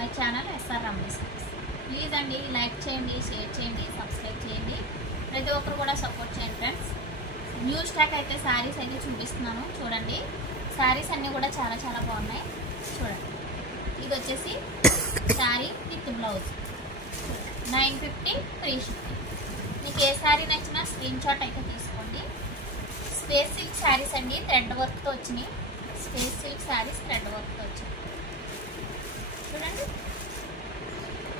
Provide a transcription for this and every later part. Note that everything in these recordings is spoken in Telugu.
My channel S R Ramesh. Please అండి లైక్ చేయండి, షేర్ చేయండి, సబ్స్క్రైబ్ చేయండి. ప్రతి ఒక్కరు కూడా సపోర్ట్ చేయండి ఫ్రెండ్స్. న్యూ స్టాక్ అయితే శారీస్ అయితే చూపిస్తున్నాను చూడండి. శారీస్ అన్నీ కూడా చాలా చాలా బాగున్నాయి చూడండి. ఇది వచ్చేసి sari with blouse 950 free shipping. మీకు ఏ శారీ నచ్చినా స్క్రీన్ షాట్ అయితే తీసుకోండి. స్పేస్ సిల్క్ శారీస్ అండి, థ్రెడ్ వర్క్తో వచ్చినాయి. స్పేస్ సిల్క్ శారీస్ థ్రెడ్ వర్క్తో వచ్చినాయి చూడండి.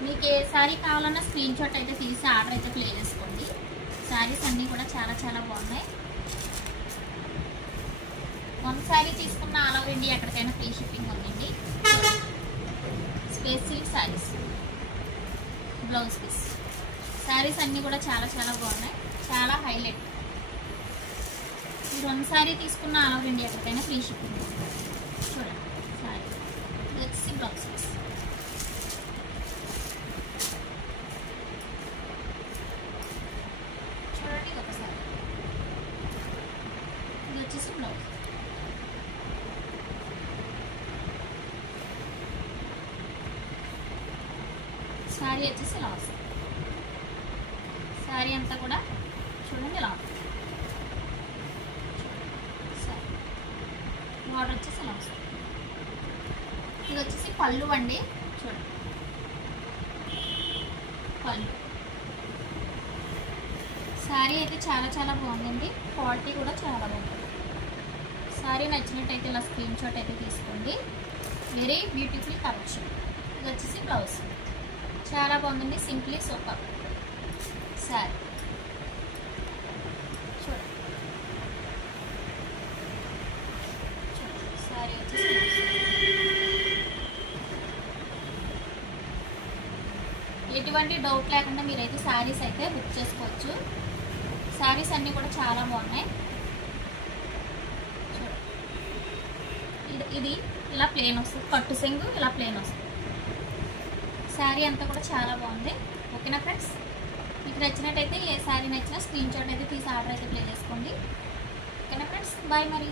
మీకు ఏ శారీ కావాలన్నా స్క్రీన్ షాట్ అయితే తీసి ఆర్డర్ అయితే ప్లే చేసుకోండి. శారీస్ అన్నీ కూడా చాలా చాలా బాగున్నాయి. వన్ శారీ తీసుకున్న ఆల్ ఓవర్ ఇండియా ఎక్కడికైనా ఫ్రీ షిప్పింగ్ ఉందండి. Space silk saris blouse piece. Saris అన్నీ కూడా చాలా చాలా బాగున్నాయి, చాలా హైలైట్. మీరు వన్ శారీ తీసుకున్న ఆల్ ఓవర్ ఇండియా ఎక్కడికైనా ఫ్రీ షిప్పింగ్ చూడండి. శారీ ఇది వచ్చేసి బ్లౌజ్ పీస్. చూడండి ఒకసారి, ఇది వచ్చేసి బ్లౌజ్. శారీ వచ్చేసి ఇలా వస్తుంది. శారీ అంతా కూడా చూడండి ఇలా ఉంటుంది. బార్డర్ వచ్చేసి ఇలా వస్తుంది. ఇది వచ్చేసి పళ్ళు అండి చూడండి. పళ్ళు శారీ అయితే చాలా చాలా బాగుందండి. క్వాలిటీ కూడా చాలా బాగుంది. శారీ నచ్చినట్టయితే ఇలా స్క్రీన్ షాట్ అయితే తీసుకోండి. Very beautiful collection. ఇది వచ్చేసి బ్లౌజ్ చాలా బాగుందండి. సింప్లీ సూపర్ శారీ చూడండి. శారీ వచ్చేసి ఎటువంటి డౌట్ లేకుండా మీరైతే శారీస్ అయితే బుక్ చేసుకోవచ్చు. శారీస్ అన్నీ కూడా చాలా బాగున్నాయి. ఇది ఇలా ప్లేన్ వస్తుంది, పట్టు సెంగు ఇలా ప్లేన్ వస్తుంది. శారీ అంతా కూడా చాలా బాగుంది. ఓకేనా ఫ్రెండ్స్, మీకు నచ్చినట్టయితే ఏ శారీ నచ్చినా స్క్రీన్ షాట్ అయితే తీసి ఆర్డర్ అయితే ప్లే చేసుకోండి. ఓకేనా ఫ్రెండ్స్, బాయ్ మరి.